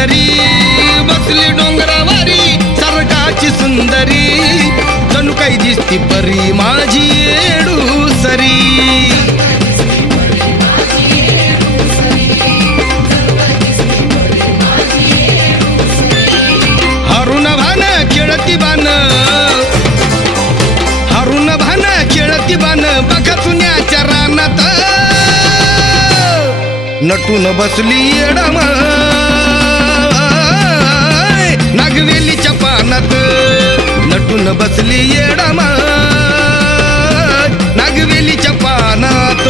सुंदरी बसली डोंगरावारी सरकाची सुंदरी जणू काही दिसती परी माझी येडूसरी हरुण भान खेळती बान हरुण भान खेळती बान बघा चुन्याच्या रानात नटून बसली येडम नागवेलीच्या पानात नटून बसली येडम नागवेलीच्या पानात